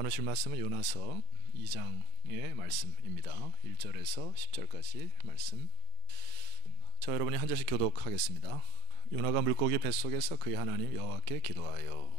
나누실 말씀은 요나서 2장의 말씀입니다. 1절에서 10절까지 말씀. 자, 여러분이 한 절씩 교독하겠습니다. 요나가 물고기 뱃속에서 그의 하나님 여호와께 기도하여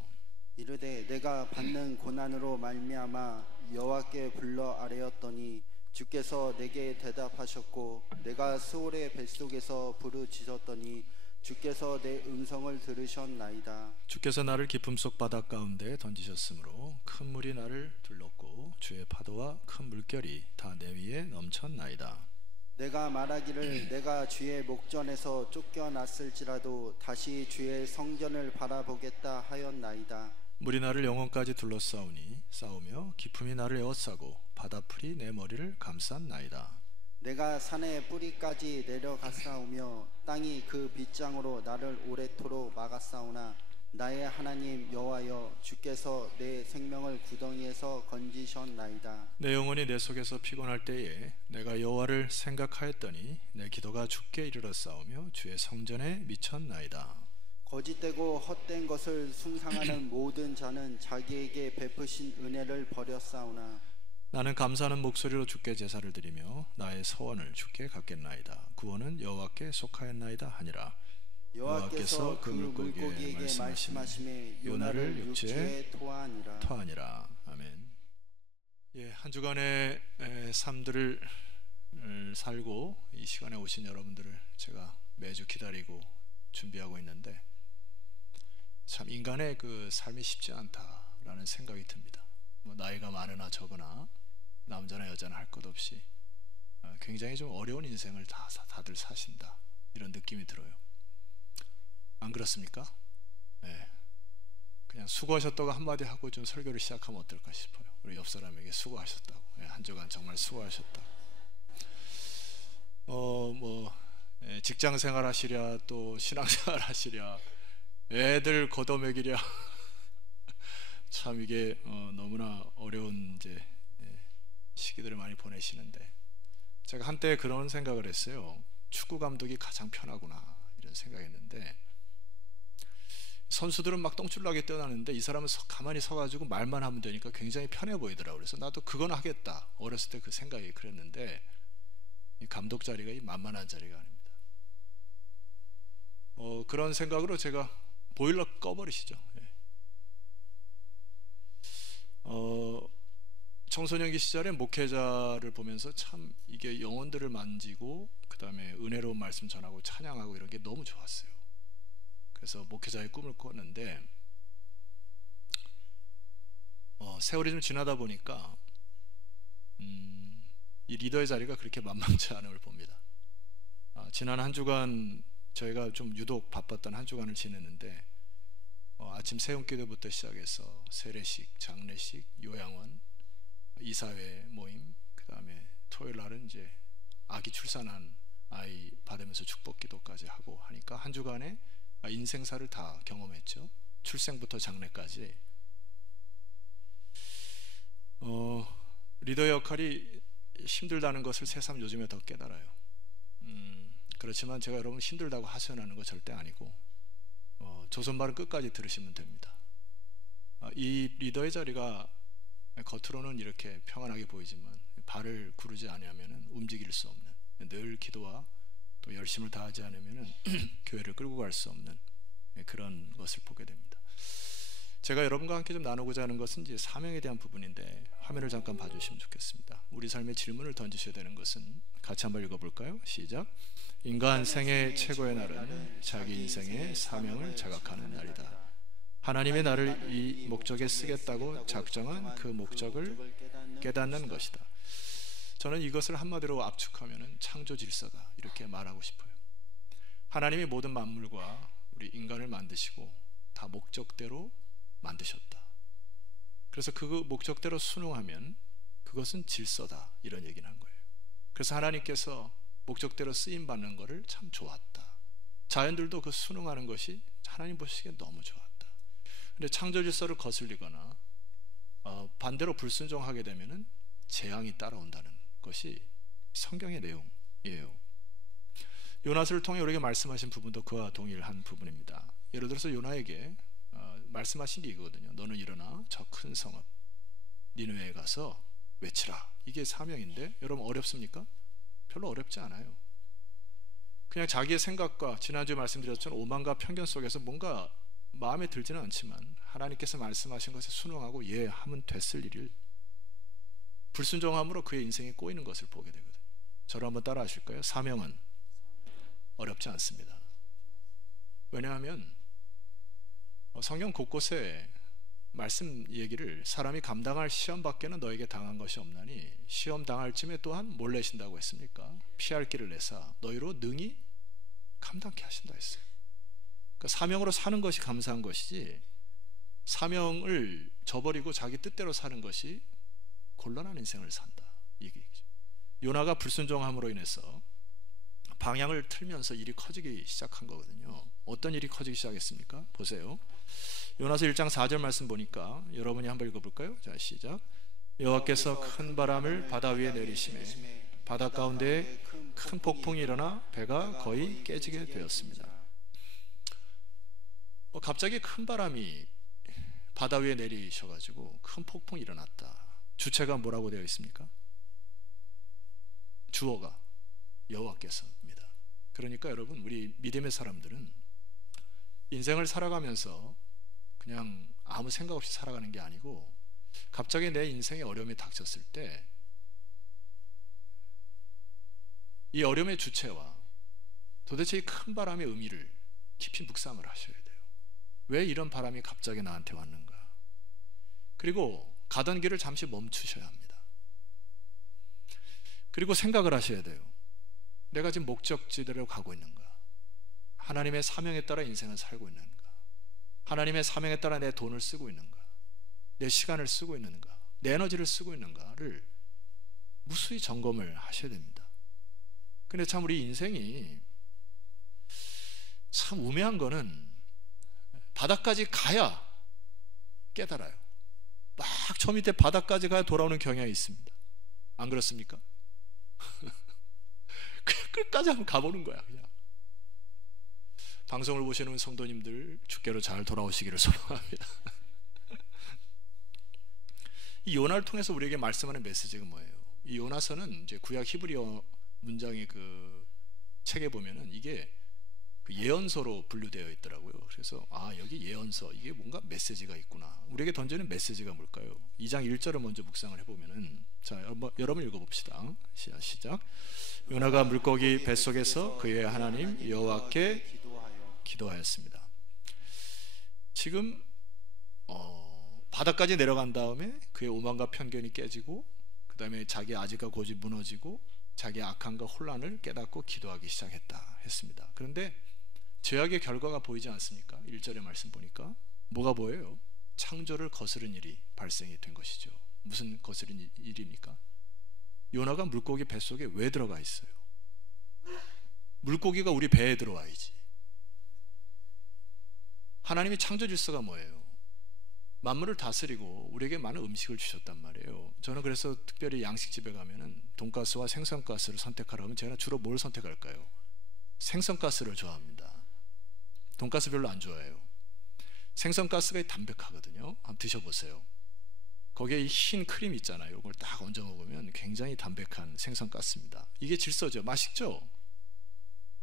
이르되 내가 받는 고난으로 말미암아 여호와께 불러 아뢰었더니 주께서 내게 대답하셨고 내가 스올의 뱃속에서 부르짖었더니 주께서 내 음성을 들으셨나이다. 주께서 나를 깊음 속 바다 가운데 던지셨으므로 큰 물이 나를 둘렀고 주의 파도와 큰 물결이 다 내 위에 넘쳤나이다. 내가 말하기를 내가 주의 목전에서 쫓겨났을지라도 다시 주의 성전을 바라보겠다 하였나이다. 물이 나를 영혼까지 싸우며 깊음이 나를 에워싸고 바다풀이 내 머리를 감쌌나이다. 내가 산의 뿌리까지 내려갔사오며 땅이 그 빗장으로 나를 오래도록 막았사오나 나의 하나님 여호와여 주께서 내 생명을 구덩이에서 건지셨나이다. 내 영혼이 내 속에서 피곤할 때에 내가 여호와를 생각하였더니 내 기도가 주께 이르렀사오며 주의 성전에 미쳤나이다. 거짓되고 헛된 것을 숭상하는 모든 자는 자기에게 베푸신 은혜를 버렸사오나 나는 감사하는 목소리로 주께 제사를 드리며 나의 서원을 주께 갚겠나이다. 구원은 여호와께 속하였나이다 하니라. 여호와께서 그 물고기에게 말씀하시매 요나를 육지에 토하니라. 아멘. 한 주간의 삶들을 살고 이 시간에 오신 여러분들을 제가 매주 기다리고 준비하고 있는데 참 인간의 그 삶이 쉽지 않다라는 생각이 듭니다. 뭐 나이가 많으나 적으나 남자나 여자나 할 것 없이 굉장히 좀 어려운 인생을 다들 사신다 이런 느낌이 들어요. 안 그렇습니까? 네. 그냥 수고하셨다고 한마디 하고 좀 설교를 시작하면 어떨까 싶어요. 우리 옆 사람에게 수고하셨다고. 한 주간 정말 수고하셨다. 직장 생활 하시랴 또 신앙 생활 하시랴 애들 걷어먹이랴 참 이게 너무나 어려운 이제 시기들을 많이 보내시는데 제가 한때 그런 생각을 했어요. 축구 감독이 가장 편하구나 이런 생각했는데 선수들은 막 똥줄나게 뛰어나는데 이 사람은 가만히 서가지고 말만 하면 되니까 굉장히 편해 보이더라고요. 그래서 나도 그건 하겠다. 어렸을 때 그 생각이 그랬는데 이 감독 자리가 이 만만한 자리가 아닙니다. 그런 생각으로 제가 보일러 꺼버리시죠. 청소년기 시절에 목회자를 보면서 참 이게 영혼들을 만지고 그 다음에 은혜로운 말씀 전하고 찬양하고 이런 게 너무 좋았어요. 그래서 목회자의 꿈을 꿨는데 세월이 좀 지나다 보니까 이 리더의 자리가 그렇게 만만치 않음을 봅니다. 지난 한 주간 저희가 좀 유독 바빴던 한 주간을 지냈는데 아침 세움기도부터 시작해서 세례식, 장례식, 요양원, 이사회 모임, 그 다음에 토요일 날은 이제 아기 출산한 아이 받으면서 축복기도까지 하고 하니까 한 주간에 인생사를 다 경험했죠. 출생부터 장례까지. 리더 역할이 힘들다는 것을 새삼 요즘에 더 깨달아요. 그렇지만 제가 여러분 힘들다고 하소연하는 거 절대 아니고 조선말은 끝까지 들으시면 됩니다. 이 리더의 자리가 겉으로는 이렇게 평안하게 보이지만 발을 구르지 않으면 움직일 수 없는, 늘 기도와 또 열심을 다하지 않으면 교회를 끌고 갈 수 없는 그런 것을 보게 됩니다. 제가 여러분과 함께 좀 나누고자 하는 것은 이제 사명에 대한 부분인데 화면을 잠깐 봐주시면 좋겠습니다. 우리 삶의 질문을 던지셔야 되는 것은 같이 한번 읽어볼까요? 시작. 인간 생애 최고의 날은 자기 인생의 사명을 자각하는 날이다. 하나님의 나를 이 목적에 쓰겠다고 작정한 그 목적을 깨닫는 것이다. 저는 이것을 한마디로 압축하면 창조 질서다 이렇게 말하고 싶어요. 하나님이 모든 만물과 우리 인간을 만드시고 다 목적대로 만드셨다. 그래서 그 목적대로 순응하면 그것은 질서다 이런 얘기를 한 거예요. 그래서 하나님께서 목적대로 쓰임받는 것을 참 좋았다. 자연들도 그 순응하는 것이 하나님 보시기에 너무 좋았다. 근데 창조 질서를 거슬리거나 반대로 불순종하게 되면은 재앙이 따라온다는 것이 성경의 내용이에요. 요나서를 통해 우리에게 말씀하신 부분도 그와 동일한 부분입니다. 예를 들어서 요나에게 말씀하신 게 이거거든요. 너는 일어나 저 큰 성읍 니느웨에 가서 외치라. 이게 사명인데 여러분 어렵습니까? 별로 어렵지 않아요. 그냥 자기의 생각과 지난주에 말씀드렸던 오만과 편견 속에서 뭔가 마음에 들지는 않지만 하나님께서 말씀하신 것에 순응하고 예 하면 됐을 일을 불순종함으로 그의 인생이 꼬이는 것을 보게 되거든요. 저를 한번 따라 하실까요? 사명은 어렵지 않습니다. 왜냐하면 성경 곳곳에 말씀 얘기를 사람이 감당할 시험 밖에는 너에게 당한 것이 없나니 시험 당할 쯤에 또한 뭘 내신다고 했습니까? 피할 길을 내사 너희로 능히 감당케 하신다 했어요. 그러니까 사명으로 사는 것이 감사한 것이지 사명을 저버리고 자기 뜻대로 사는 것이 곤란한 인생을 산다 이 얘기죠. 요나가 불순종함으로 인해서 방향을 틀면서 일이 커지기 시작한 거거든요. 어떤 일이 커지기 시작했습니까? 보세요. 요나서 1장 4절 말씀 보니까 여러분이 한번 읽어볼까요? 자 시작. 여호와께서 큰 바람을 바다 위에 내리시매 바다 가운데에 큰 폭풍이 일어나 배가 거의 깨지게 되었습니다. 갑자기 큰 바람이 바다 위에 내리셔가지고 큰 폭풍이 일어났다. 주체가 뭐라고 되어 있습니까? 주어가 여호와께서입니다. 그러니까 여러분 우리 믿음의 사람들은 인생을 살아가면서 그냥 아무 생각 없이 살아가는 게 아니고 갑자기 내 인생에 어려움이 닥쳤을 때 이 어려움의 주체와 도대체 이 큰 바람의 의미를 깊이 묵상을 하셔야 돼요. 왜 이런 바람이 갑자기 나한테 왔는가? 그리고 가던 길을 잠시 멈추셔야 합니다. 그리고 생각을 하셔야 돼요. 내가 지금 목적지대로 가고 있는가? 하나님의 사명에 따라 인생을 살고 있는가? 하나님의 사명에 따라 내 돈을 쓰고 있는가? 내 시간을 쓰고 있는가? 내 에너지를 쓰고 있는가를 무수히 점검을 하셔야 됩니다. 근데 참 우리 인생이 참 우매한 거는 바닥까지 가야 깨달아요. 막 저 밑에 바닥까지 가야 돌아오는 경향이 있습니다. 안 그렇습니까? 끝까지 한번 가보는 거야 그냥. 방송을 보시는 성도님들 주께로 잘 돌아오시기를 소망합니다. 이 요나를 통해서 우리에게 말씀하는 메시지가 뭐예요? 이 요나서는 이제 구약 히브리어 문장의 그 책에 보면은 이게 그 예언서로 분류되어 있더라고요. 그래서 여기 예언서 이게 뭔가 메시지가 있구나. 우리에게 던지는 메시지가 뭘까요? 2장 1절을 먼저 묵상을 해보면은 자 여러분 읽어봅시다. 시작. 요나가 물고기 뱃속에서 그의 하나님 여호와께 기도하였습니다. 지금 바닥까지 내려간 다음에 그의 오만과 편견이 깨지고 그 다음에 자기의 아직과 고집이 무너지고 자기의 악함과 혼란을 깨닫고 기도하기 시작했다 했습니다. 그런데 죄악의 결과가 보이지 않습니까? 1절의 말씀 보니까 뭐가 보여요? 창조를 거스른 일이 발생이 된 것이죠. 무슨 거스른 일입니까? 요나가 물고기 뱃속에 왜 들어가 있어요? 물고기가 우리 배에 들어와야지. 하나님의 창조 질서가 뭐예요? 만물을 다스리고 우리에게 많은 음식을 주셨단 말이에요. 저는 그래서 특별히 양식집에 가면은 돈가스와 생선가스를 선택하라고 하면 제가 주로 뭘 선택할까요? 생선가스를 좋아합니다. 돈가스 별로 안 좋아해요. 생선가스가 담백하거든요. 한번 드셔보세요. 거기에 흰 크림 있잖아요. 이걸 딱 얹어 먹으면 굉장히 담백한 생선가스입니다. 이게 질서죠. 맛있죠?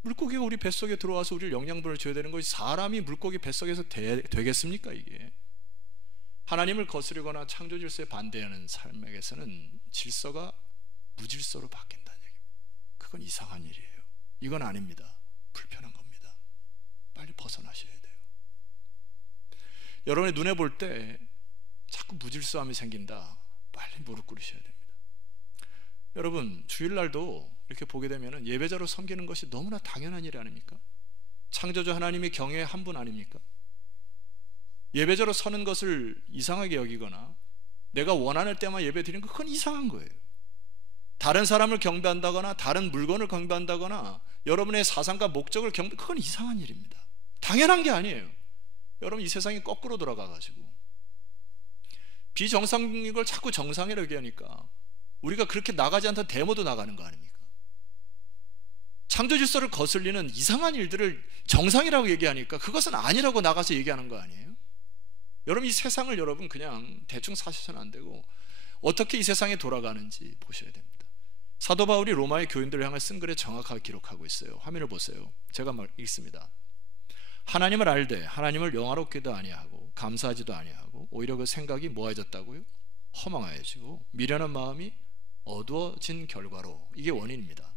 물고기가 우리 뱃속에 들어와서 우리를 영양분을 줘야 되는 것이 사람이 물고기 뱃속에서 되겠습니까? 이게 하나님을 거스르거나 창조 질서에 반대하는 삶에게서는 질서가 무질서로 바뀐다는 얘기입니다. 그건 이상한 일이에요. 이건 아닙니다. 불편한 겁니다. 빨리 벗어나셔야 돼요. 여러분의 눈에 볼 때 자꾸 무질서함이 생긴다. 빨리 무릎 꿇으셔야 됩니다. 여러분 주일날도 이렇게 보게 되면 예배자로 섬기는 것이 너무나 당연한 일 아닙니까? 창조주 하나님의 경외의 한 분 아닙니까? 예배자로 서는 것을 이상하게 여기거나 내가 원하는 때만 예배 드리는 거 그건 이상한 거예요. 다른 사람을 경배한다거나 다른 물건을 경배한다거나 여러분의 사상과 목적을 그건 이상한 일입니다. 당연한 게 아니에요. 여러분 이 세상이 거꾸로 돌아가가지고 비정상인 걸 자꾸 정상이라고 얘기하니까 우리가 그렇게 나가지 않던 데모도 나가는 거 아닙니까? 창조 질서를 거슬리는 이상한 일들을 정상이라고 얘기하니까 그것은 아니라고 나가서 얘기하는 거 아니에요? 여러분 이 세상을 여러분 그냥 대충 사셔서는 안 되고 어떻게 이 세상에 돌아가는지 보셔야 됩니다. 사도 바울이 로마의 교인들을 향해 쓴 글에 정확하게 기록하고 있어요. 화면을 보세요. 제가 읽습니다. 하나님을 알되 하나님을 영화롭게도 아니하고 감사하지도 아니하고 오히려 그 생각이 뭐해졌다고요? 허망하여지고 미련한 마음이 어두워진 결과로, 이게 원인입니다.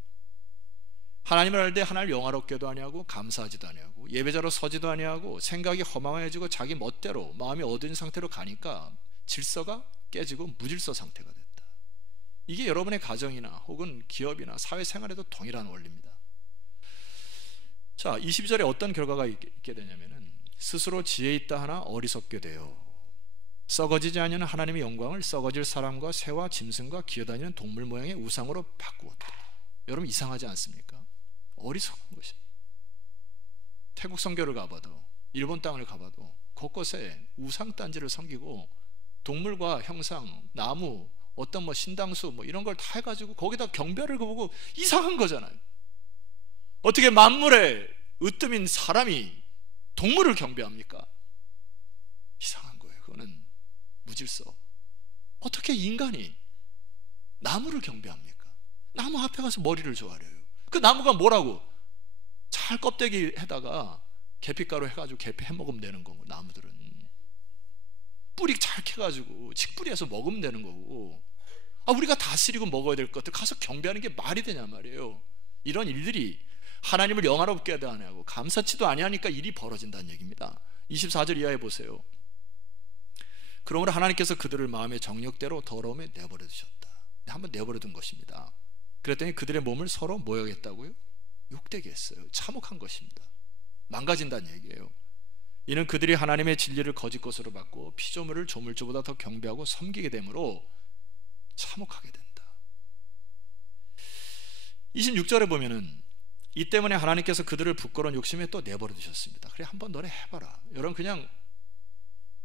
하나님을 알되 하나님을 영화롭게도 아니하고 감사하지도 아니하고 예배자로 서지도 아니하고 생각이 허망해지고 자기 멋대로 마음이 어두운 상태로 가니까 질서가 깨지고 무질서 상태가 됐다. 이게 여러분의 가정이나 혹은 기업이나 사회생활에도 동일한 원리입니다. 자, 22절에 어떤 결과가 있게 되냐면은 스스로 지혜 있다 하나 어리석게 되어 썩어지지 않는 하나님의 영광을 썩어질 사람과 새와 짐승과 기어다니는 동물 모양의 우상으로 바꾸었다. 여러분 이상하지 않습니까? 어리석은 것이. 태국 선교를 가봐도 일본 땅을 가봐도 곳곳에 우상단지를 섬기고 동물과 형상, 나무, 어떤 뭐 신당수 뭐 이런 걸 다 해가지고 거기다 경배를 보고 이상한 거잖아요. 어떻게 만물의 으뜸인 사람이 동물을 경배합니까? 이상한 거예요. 그거는 무질서. 어떻게 인간이 나무를 경배합니까? 나무 앞에 가서 머리를 조아려요. 그 나무가 뭐라고? 잘 껍데기 해다가 계피가루 해가지고 계피 해먹으면 되는 거고, 나무들은 뿌리 잘 캐가지고 직뿌리해서 먹으면 되는 거고, 우리가 다스리고 먹어야 될 것들 가서 경배하는 게 말이 되냐 말이에요. 이런 일들이 하나님을 영화롭게 하지 아니하고 감사치도 아니하니까 일이 벌어진다는 얘기입니다. 24절 이하에 보세요. 그러므로 하나님께서 그들을 마음의 정욕대로 더러움에 내버려 두셨다. 한번 내버려 둔 것입니다. 그랬더니 그들의 몸을 서로 모욕했다고요? 욕되게 했어요. 참혹한 것입니다. 망가진다는 얘기예요. 이는 그들이 하나님의 진리를 거짓 것으로 받고 피조물을 조물주보다 더 경배하고 섬기게 되므로 참혹하게 된다. 26절에 보면은 이 때문에 하나님께서 그들을 부끄러운 욕심에 또 내버려 두셨습니다. 그래, 한번 너네 해봐라. 여러분, 그냥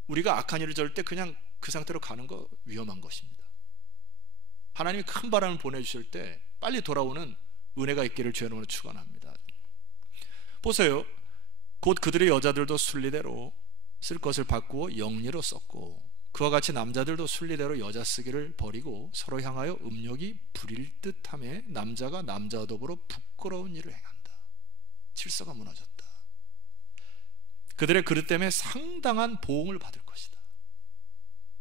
우리가 악한 일을 저을 때 그냥 그 상태로 가는 거 위험한 것입니다. 하나님이 큰 바람을 보내주실 때 빨리 돌아오는 은혜가 있기를 주의 이름으로 축원합니다. 보세요. 곧 그들의 여자들도 순리대로 쓸 것을 바꾸어 영리로 썼고 그와 같이 남자들도 순리대로 여자 쓰기를 버리고 서로 향하여 음욕이 부릴 듯하며 남자가 남자와 더불어 부끄러운 일을 행한다. 질서가 무너졌다. 그들의 그릇 때문에 상당한 보응을 받을 것이다.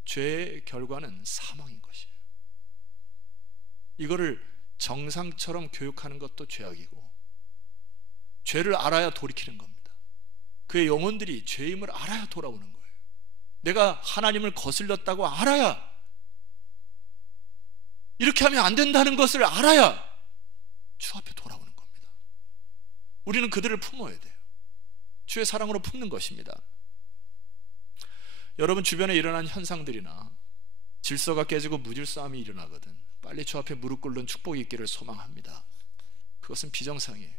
죄의 결과는 사망인 것이에요. 이거를 정상처럼 교육하는 것도 죄악이고, 죄를 알아야 돌이키는 겁니다. 그의 영혼들이 죄임을 알아야 돌아오는 거예요. 내가 하나님을 거슬렸다고 알아야, 이렇게 하면 안 된다는 것을 알아야 주 앞에 돌아오는 겁니다. 우리는 그들을 품어야 돼요. 주의 사랑으로 품는 것입니다. 여러분 주변에 일어난 현상들이나 질서가 깨지고 무질서함이 일어나거든 빨리 주 앞에 무릎 꿇는 축복이 있기를 소망합니다. 그것은 비정상이에요.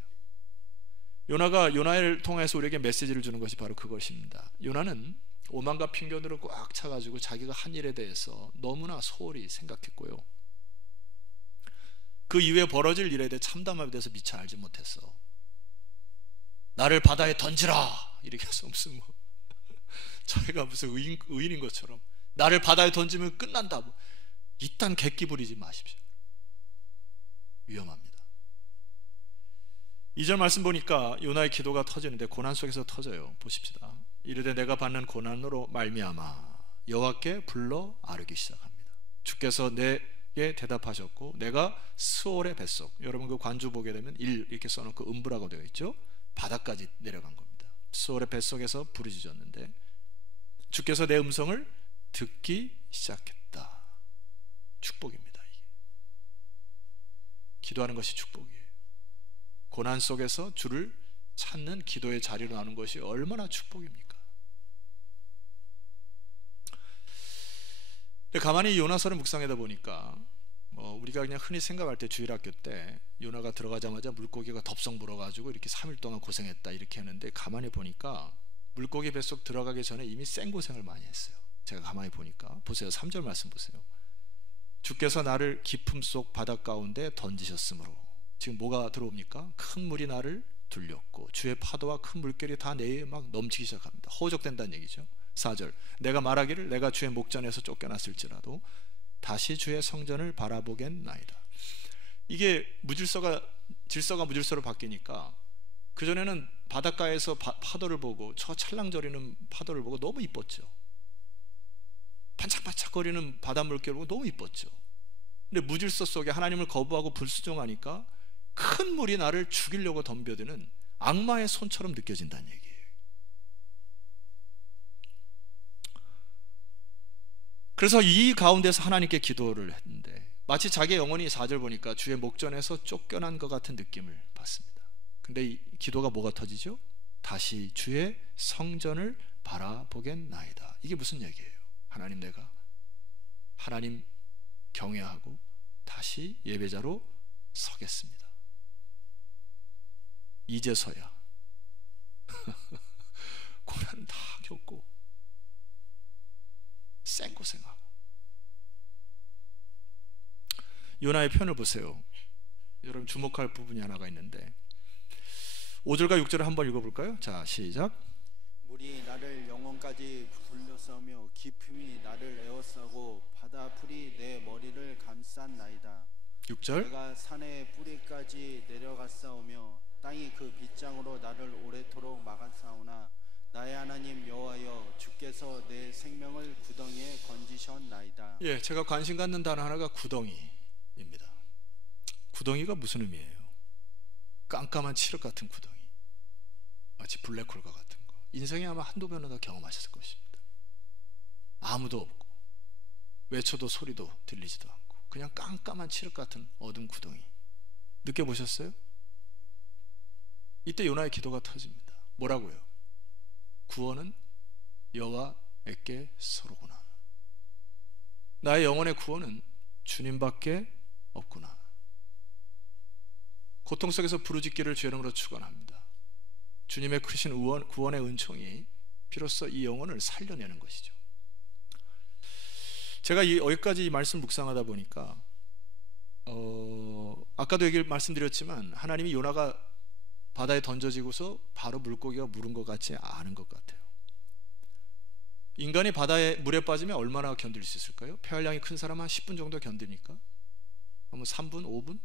요나가 요나를 통해서 우리에게 메시지를 주는 것이 바로 그것입니다. 요나는 오만과 핑계으로 꽉 차가지고 자기가 한 일에 대해서 너무나 소홀히 생각했고요, 그 이후에 벌어질 일에 대해 참담함에 대해서 미처 알지 못했어. 나를 바다에 던지라 이렇게 해서 무슨 뭐 자기가 무슨 의인인 것처럼 나를 바다에 던지면 끝난다, 이딴 객기 부리지 마십시오. 위험합니다. 2절 말씀 보니까 요나의 기도가 터지는데 고난 속에서 터져요. 보십시다. 이르되 내가 받는 고난으로 말미암아 여호와께 불러 아르기 시작합니다. 주께서 내게 대답하셨고 내가 스올의 뱃속, 여러분 그 관주 보게 되면 1 이렇게 써놓고 음부라고 되어 있죠. 바닥까지 내려간 겁니다. 스올의 뱃속에서 부르짖었는데 주께서 내 음성을 듣기 시작했다. 축복입니다. 이게 기도하는 것이 축복이에요. 고난 속에서 주를 찾는 기도의 자리로 나는 것이 얼마나 축복입니까? 가만히 요나서를 묵상하다 보니까 우리가 그냥 흔히 생각할 때 주일학교 때 요나가 들어가자마자 물고기가 덥석 물어가지고 이렇게 3일 동안 고생했다 이렇게 하는데, 가만히 보니까 물고기 뱃속 들어가기 전에 이미 생고생을 많이 했어요. 제가 가만히 보니까 보세요. 3절 말씀 보세요. 주께서 나를 깊음 속 바닷 가운데 던지셨으므로, 지금 뭐가 들어옵니까? 큰 물이 나를 둘렸고 주의 파도와 큰 물결이 다 내에 막 넘치기 시작합니다. 호적된다는 얘기죠. 4절 내가 말하기를 내가 주의 목전에서 쫓겨났을지라도 다시 주의 성전을 바라보겠나이다. 이게 질서가 무질서로 바뀌니까 그전에는 바닷가에서 파도를 보고 저 찰랑거리는 파도를 보고 너무 이뻤죠. 반짝반짝거리는 바닷물결을 보고 너무 이뻤죠. 근데 무질서 속에 하나님을 거부하고 불순종하니까 큰 물이 나를 죽이려고 덤벼드는 악마의 손처럼 느껴진다는 얘기예요. 그래서 이 가운데서 하나님께 기도를 했는데 마치 자기의 영혼이 4절 보니까 주의 목전에서 쫓겨난 것 같은 느낌을 받습니다. 근데 이 기도가 뭐가 터지죠? 다시 주의 성전을 바라보겠나이다. 이게 무슨 얘기예요? 하나님, 내가 하나님 경외하고 다시 예배자로 서겠습니다. 이제서야 고난은 다 겪고 생고생하고. 요나의 편을 보세요. 여러분 주목할 부분이 하나가 있는데 5절과 6절을 한번 읽어볼까요? 자, 시작. 물이 나를 영혼까지 둘러싸며 깊음이 나를 에워싸고 바다풀이 내 머리를 감쌌나이다. 6절. 내가 산의 뿌리까지 내려갔사오며 땅이 그 빗장으로 나를 오래도록 막았사오나 나의 하나님 여호와여, 주께서 내 생명을 구덩이에 건지셨나이다. 예, 제가 관심 갖는 단어 하나가 구덩이입니다. 구덩이가 무슨 의미예요? 깜깜한 칠흑 같은 구덩이, 마치 블랙홀과 같은 거. 인생에 아마 한두 번은 더 경험하셨을 것입니다. 아무도 없고 외쳐도 소리도 들리지도 않고 그냥 깜깜한 칠흑 같은 어둠 구덩이 느껴보셨어요? 이때 요나의 기도가 터집니다. 뭐라고요? 구원은 여호와께 서로구나. 나의 영혼의 구원은 주님밖에 없구나. 고통 속에서 부르짖기를 주 이름으로 축원합니다. 주님의 크신 구원의 은총이 비로소 이 영혼을 살려내는 것이죠. 제가 여기까지 이 말씀 묵상하다 보니까 아까도 말씀드렸지만 하나님이 요나가 바다에 던져지고서 바로 물고기가 물은 것 같지 않은 것 같아요. 인간이 바다에 물에 빠지면 얼마나 견딜 수 있을까요? 폐활량이 큰 사람 한 10분 정도 견디니까 한번 3분, 5분?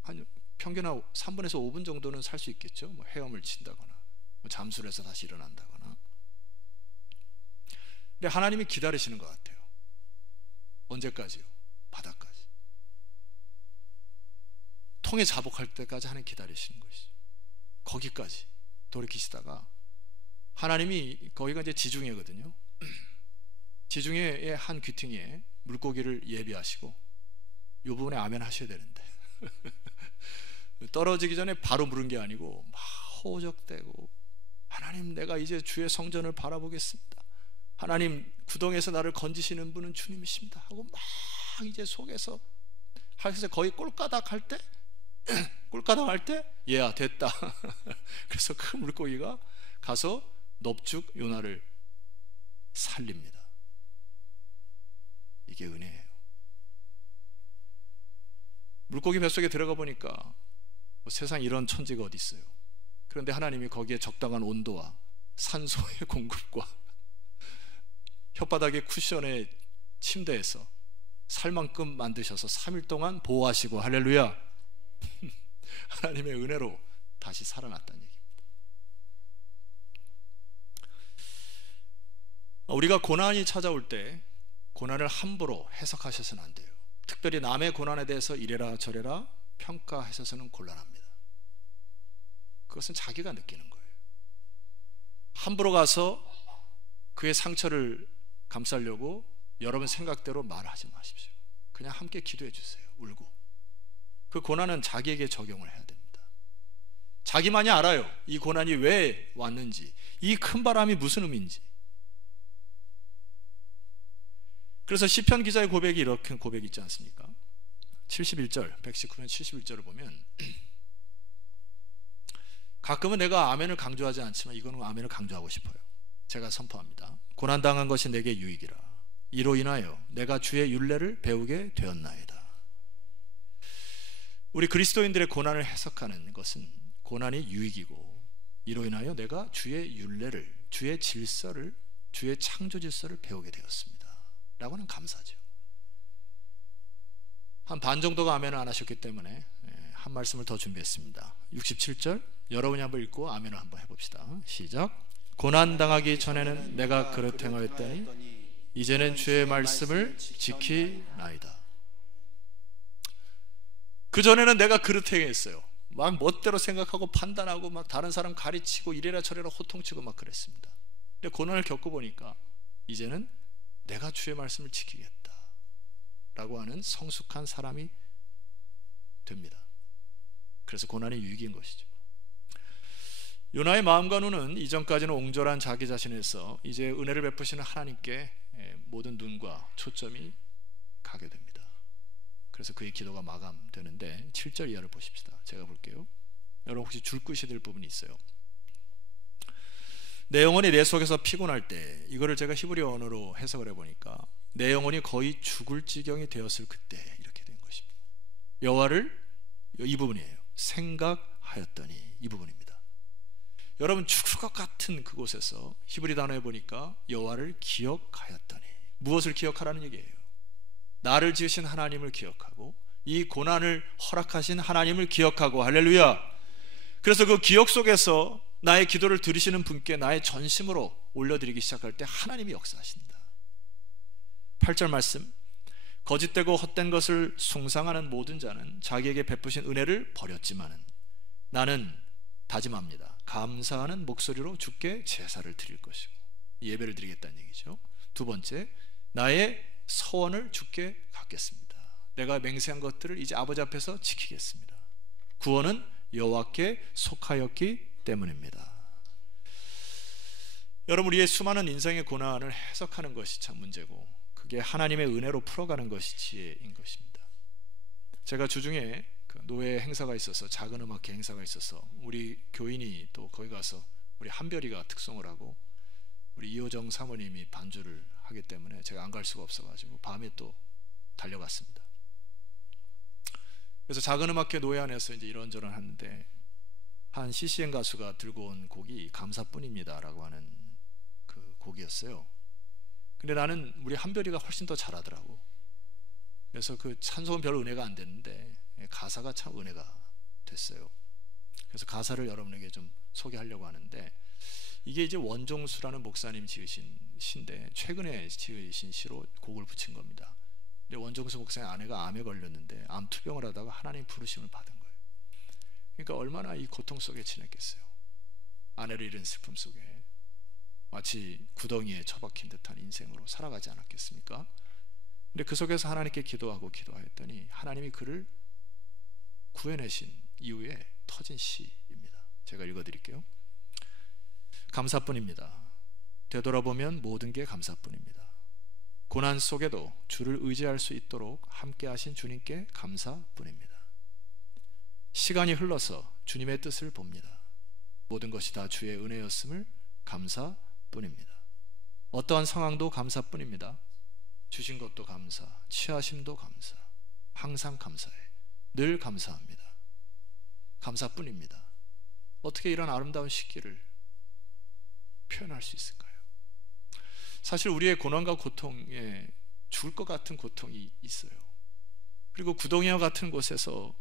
한 평균 3분에서 5분 정도는 살 수 있겠죠. 뭐 헤엄을 친다거나 뭐 잠수를 해서 다시 일어난다거나. 근데 하나님이 기다리시는 것 같아요. 언제까지요? 바다까지. 통에 자복할 때까지 하나님 기다리시는 것이죠. 거기까지 돌이키시다가 하나님이 거기가 이제 지중해거든요. 지중해의 한 귀퉁이에 물고기를 예비하시고 이 부분에 아멘 하셔야 되는데 떨어지기 전에 바로 물은 게 아니고 막 호적대고, 하나님 내가 이제 주의 성전을 바라보겠습니다. 하나님 구덩이에서 나를 건지시는 분은 주님이십니다 하고 막 이제 속에서 하여서 거의 꼴까닥 할 때 얘야 됐다. 그래서 큰 물고기가 가서 넙죽 요나를 살립니다. 이게 은혜예요. 물고기 뱃속에 들어가 보니까 뭐 세상 이런 천지가 어디 있어요. 그런데 하나님이 거기에 적당한 온도와 산소의 공급과 혓바닥의 쿠션의 침대에서 살 만큼 만드셔서 3일 동안 보호하시고, 할렐루야. 하나님의 은혜로 다시 살아났다는 얘기입니다. 우리가 고난이 찾아올 때 고난을 함부로 해석하셔서는 안 돼요. 특별히 남의 고난에 대해서 이래라 저래라 평가하셔서는 곤란합니다. 그것은 자기가 느끼는 거예요. 함부로 가서 그의 상처를 감싸려고 여러분 생각대로 말하지 마십시오. 그냥 함께 기도해 주세요. 울고. 그 고난은 자기에게 적용을 해야 됩니다. 자기만이 알아요. 이 고난이 왜 왔는지, 이 큰 바람이 무슨 의미인지. 그래서 시편 기자의 고백이 이렇게 고백이 있지 않습니까? 71절, 119편 71절을 보면 가끔은 내가 아멘을 강조하지 않지만 이거는 아멘을 강조하고 싶어요. 제가 선포합니다. 고난당한 것이 내게 유익이라. 이로 인하여 내가 주의 율례를 배우게 되었나이다. 우리 그리스도인들의 고난을 해석하는 것은 고난이 유익이고, 이로 인하여 내가 주의 율례를, 주의 질서를, 주의 창조 질서를 배우게 되었습니다 라고는 감사죠. 한 반 정도가 아멘을 안 하셨기 때문에 한 말씀을 더 준비했습니다. 67절 여러분이 한번 읽고 아멘을 한번 해봅시다. 시작. 고난당하기 전에는 내가 그릇 행하였더니 이제는 주의 말씀을 지키나이다. 그전에는 내가 그릇 행했어요. 막 멋대로 생각하고 판단하고 막 다른 사람 가르치고 이래라 저래라 호통치고 막 그랬습니다. 근데 고난을 겪어보니까 이제는 내가 주의 말씀을 지키겠다 라고 하는 성숙한 사람이 됩니다. 그래서 고난이 유익인 것이죠. 요나의 마음과 눈은 이전까지는 옹졸한 자기 자신에서 이제 은혜를 베푸시는 하나님께 모든 눈과 초점이 가게 됩니다. 그래서 그의 기도가 마감되는데 7절 이하를 보십시다. 제가 볼게요. 여러분 혹시 줄 끄셔야 될 부분이 있어요. 내 영혼이 내 속에서 피곤할 때, 이거를 제가 히브리어 언어로 해석을 해보니까 내 영혼이 거의 죽을 지경이 되었을 그때 이렇게 된 것입니다. 여호와를, 이 부분이에요. 생각하였더니, 이 부분입니다. 여러분 죽을 것 같은 그곳에서 히브리 단어에 보니까 여호와를 기억하였더니, 무엇을 기억하라는 얘기예요? 나를 지으신 하나님을 기억하고 이 고난을 허락하신 하나님을 기억하고, 할렐루야. 그래서 그 기억 속에서 나의 기도를 들으시는 분께 나의 전심으로 올려드리기 시작할 때 하나님이 역사하신다. 8절 말씀, 거짓되고 헛된 것을 숭상하는 모든 자는 자기에게 베푸신 은혜를 버렸지만은 나는 다짐합니다. 감사하는 목소리로 주께 제사를 드릴 것이고, 예배를 드리겠다는 얘기죠. 두 번째, 나의 서원을 주께 갚겠습니다. 내가 맹세한 것들을 이제 아버지 앞에서 지키겠습니다. 구원은 여호와께 속하였기 때문입니다. 여러분, 우리의 수많은 인생의 고난을 해석하는 것이 참 문제고, 그게 하나님의 은혜로 풀어가는 것이 지혜인 것입니다. 제가 주중에 그 노예 행사가 있어서, 작은 음악회 행사가 있어서 우리 교인이 또 거기 가서 우리 한별이가 특송을 하고 우리 이호정 사모님이 반주를 하기 때문에 제가 안 갈 수가 없어가지고 밤에 또 달려갔습니다. 그래서 작은 음악회 노예 안에서 이제 이런저런 하는데 한 CCM 가수가 들고 온 곡이 감사뿐입니다 라고 하는 그 곡이었어요. 근데 나는 우리 한별이가 훨씬 더 잘하더라고. 그래서 그 찬송은 별 은혜가 안 됐는데 가사가 참 은혜가 됐어요. 그래서 가사를 여러분에게 좀 소개하려고 하는데, 이게 이제 원종수라는 목사님 지으신 시인데 최근에 지으신 시로 곡을 붙인 겁니다. 근데 원종수 목사의 아내가 암에 걸렸는데 암 투병을 하다가 하나님 부르심을 받은 거예요. 그러니까 얼마나 이 고통 속에 지냈겠어요. 아내를 잃은 슬픔 속에 마치 구덩이에 처박힌 듯한 인생으로 살아가지 않았겠습니까? 근데 그 속에서 하나님께 기도하였더니 하나님이 그를 구해내신 이후에 터진 시입니다. 제가 읽어드릴게요. 감사뿐입니다. 되돌아보면 모든 게 감사뿐입니다. 고난 속에도 주를 의지할 수 있도록 함께 하신 주님께 감사뿐입니다. 시간이 흘러서 주님의 뜻을 봅니다. 모든 것이 다 주의 은혜였음을 감사뿐입니다. 어떠한 상황도 감사뿐입니다. 주신 것도 감사, 취하심도 감사, 항상 감사해, 늘 감사합니다. 감사뿐입니다. 어떻게 이런 아름다운 시기를 표현할 수 있을까요? 사실 우리의 고난과 고통에 죽을 것 같은 고통이 있어요. 그리고 구덩이와 같은 곳에서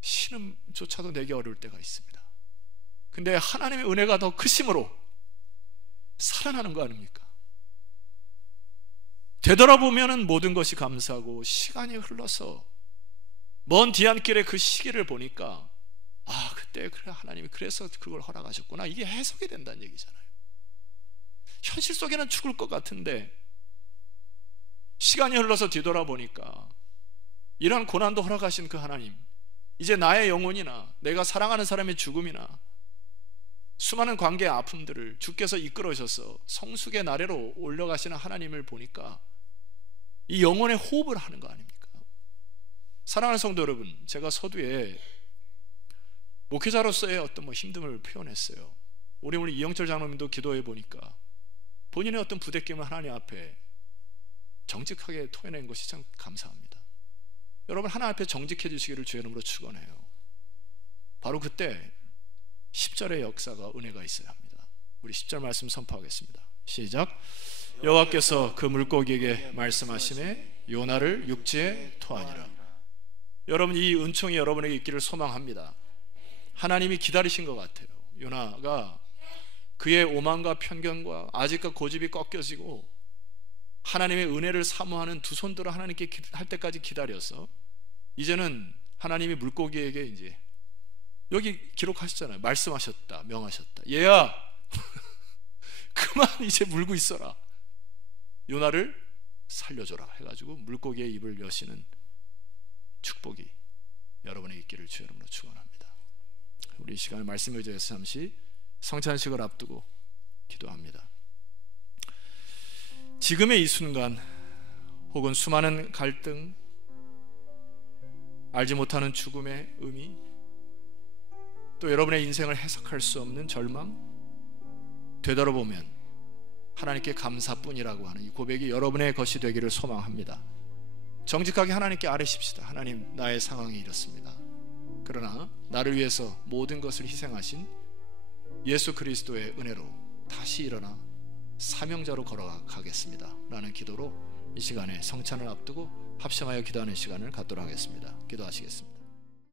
신음조차도 내기 어려울 때가 있습니다. 근데 하나님의 은혜가 더 크심으로 살아나는 거 아닙니까? 되돌아보면 모든 것이 감사하고, 시간이 흘러서 먼 뒤안길의 그 시기를 보니까 그때 그래 하나님이 그래서 그걸 허락하셨구나, 이게 해석이 된다는 얘기잖아요. 현실 속에는 죽을 것 같은데 시간이 흘러서 뒤돌아보니까 이러한 고난도 허락하신 그 하나님, 이제 나의 영혼이나 내가 사랑하는 사람의 죽음이나 수많은 관계의 아픔들을 주께서 이끌어오셔서 성숙의 나래로 올려가시는 하나님을 보니까 이 영혼의 호흡을 하는 거 아닙니까? 사랑하는 성도 여러분, 제가 서두에 목회자로서의 어떤 힘듦을 표현했어요. 우리 이영철 장로님도 기도해 보니까 본인의 어떤 부대낌을 하나님 앞에 정직하게 토해낸 것이 참 감사합니다. 여러분, 하나님 앞에 정직해 주시기를 주의 이름으로 축원해요. 바로 그때 10절의 역사가, 은혜가 있어야 합니다. 우리 10절 말씀 선포하겠습니다. 시작. 여호와께서 그 물고기에게 말씀하시매 요나를 육지에 토하니라. 여러분, 이 은총이 여러분에게 있기를 소망합니다. 하나님이 기다리신 것 같아요. 요나가 그의 오만과 편견과 아직과 고집이 꺾여지고 하나님의 은혜를 사모하는 두 손들어 하나님께 할 때까지 기다려서 이제는 하나님이 물고기에게 이제 여기 기록하셨잖아요. 말씀하셨다, 명하셨다. 얘야 그만 이제 물고 있어라. 요나를 살려줘라 해가지고 물고기의 입을 여시는 축복이 여러분에게 있기를 주 이름으로 축원합니다. 우리 이 시간에 말씀 의지해서 잠시 성찬식을 앞두고 기도합니다. 지금의 이 순간 혹은 수많은 갈등, 알지 못하는 죽음의 의미, 또 여러분의 인생을 해석할 수 없는 절망, 되돌아보면 하나님께 감사뿐이라고 하는 이 고백이 여러분의 것이 되기를 소망합니다. 정직하게 하나님께 아뢰십시다. 하나님, 나의 상황이 이렇습니다. 그러나 나를 위해서 모든 것을 희생하신 예수 그리스도의 은혜로 다시 일어나 사명자로 걸어가겠습니다 라는 기도로 이 시간에 성찬을 앞두고 합심하여 기도하는 시간을 갖도록 하겠습니다. 기도하시겠습니다.